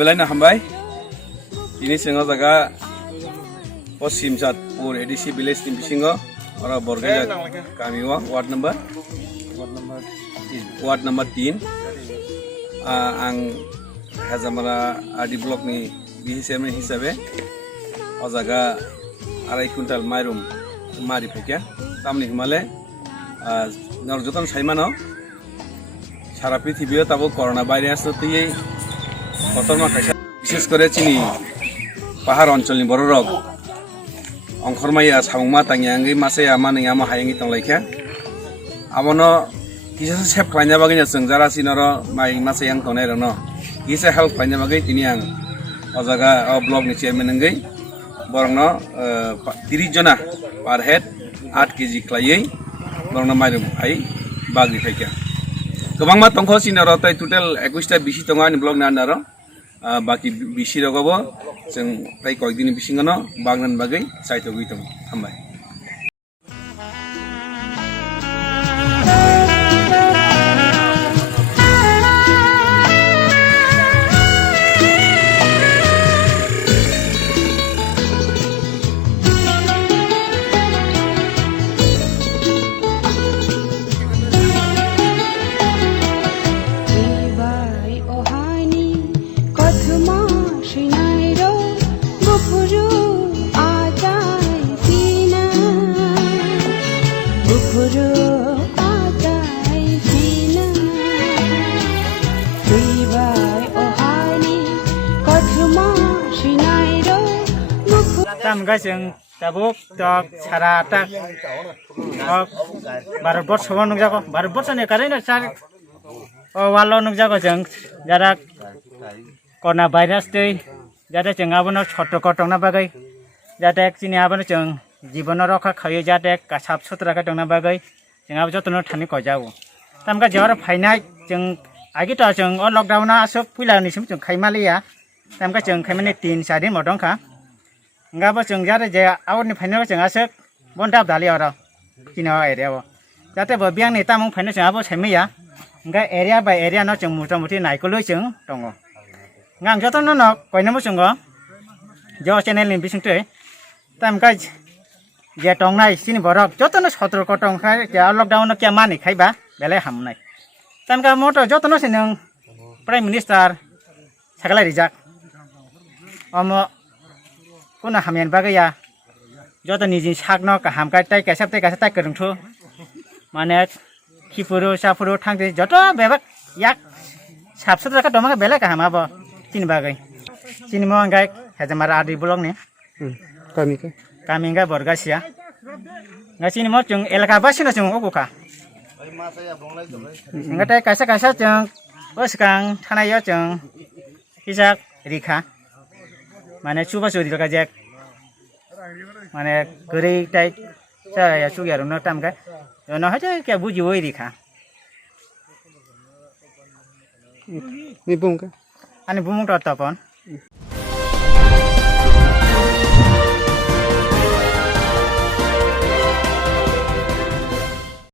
Belaina hambai ini singo jaga Posim Jatpur edisi village tim bisingo ora borga kami ward number 3 ang hazamara adi block ni BCM hisabe o jaga arai kuntal mairum mari phekya tamni himale norjotan saimano সারা পৃথিবীও তাবো corona virus তৈরি খতরমা খাইছা বিশেষ করে চিনি পাহাড় অঞ্চলনি বড় রোগ অংখরমাইয়া সামুংমা তাঙ্গি মাসে আমা নিয়ামা হায়ঙ্গি তংলাইখা আবনো কিসা সেভ খাইনা বাগিনা जों যারা চিনর মাই মাসে yang তনাই রন কিসা হেল্প খাইনা বাগি তিনি আং অজাগা ব্লগ নি চেয়ারম্যান নঙ্গই বরংন 30 জনা পার হেড 8 কেজি ক্লাইयै বরংন মাইরুম আই বাগনি ফাইকা गोबां तंखौ सिनारो तै टोटल 21 टा बिसि दङ आनि ब्लग नानारो बाकी बिसि रगबो जों तै कयदिनि बिसिङनो बागनान बागै साइथगै दं हामबाय Tamga जों tabuk tok sarata भारतवर्ष नंगजागो भारतवर्षनि कारेनो सार वालो नंगजागो जों जारा कोरोना भाइरास दै जाते जों आबनो छट कटंना बागै जाते चिनि आबनो जों जीवन रक्षा खायो जाते साफ सुथरा कटंना बागै जों आबो जतन थानि कजागो तामगा जर फाइनाय जों आगित जों अ लकडाउन आसक फैलानिसिम जों खाइमालिया तामगा जों खाइमाने 3-4 दिन मदंखा Enggak bos, jeng jare jaya awal ni final jeng asek, bonda dali orang. kini area bo jate bo biang ni tamung phane chang abo saime ya nga area by area no chang muta muti nai ko loi chang tongo ngang joto no no koina mo chungo jo channel ni bising te tam ka je tong nai sini borok joto no 17 ko tong khai ja lockdown no kya mani khai ba bele ham nai tam ka moto joto no sinung prime minister sakala rijak omo kuna hamian bagaya joto niji sakno ka ham ka tai ka sap tai kerung thu mane khipuru sapuru thangte joto bebak yak sapsudra ka doma ka bele ka hama bo tin bagai sini mo ngai hajamara adi blog ni kami ngai borgasia ngai sini mo chung elaka basina chung okuka ngai kasa chung oskang thanai yo chung hisak rikha mane chuba churi ka jak mane gori tai cha ya chu ya no tam ka no ha ke buji oi rikha ni bung ka ani bumung ta tapon